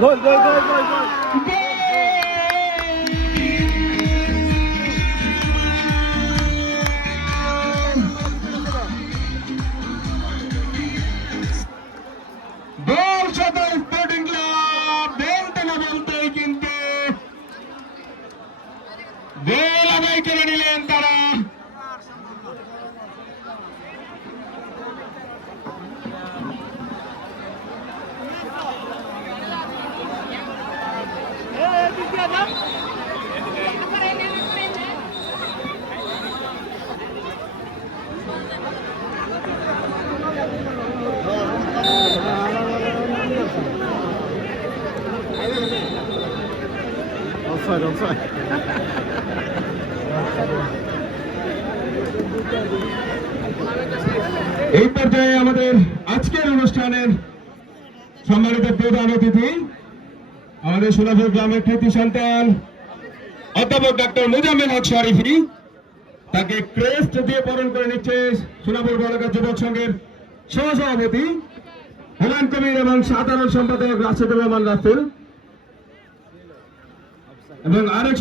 গোল গোল গোল গোল গোল sporting club বলতে না বলতেই কিন্তু গোল আদায় করে নিলেন তারা। অফসাইড অফসাইড এই পর্যায়ে আমাদের আজকের অনুষ্ঠানের সম্মানিত প্রধান অতিথি আমাদের সোনাপুর গ্রামের কৃতি সন্তান অধ্যাপক ডক্টর মুজাম্মেল হক শরীফী, তাকে ক্রেস্ট দিয়ে বরণ করে নিচ্ছে সোনাপুর বলাকা যুবক সংঘের সহসভাপতি হুমায়ুন কবির এবং সাধারণ সম্পাদক রাশেদুর রহমান রাফেল এবং আরেক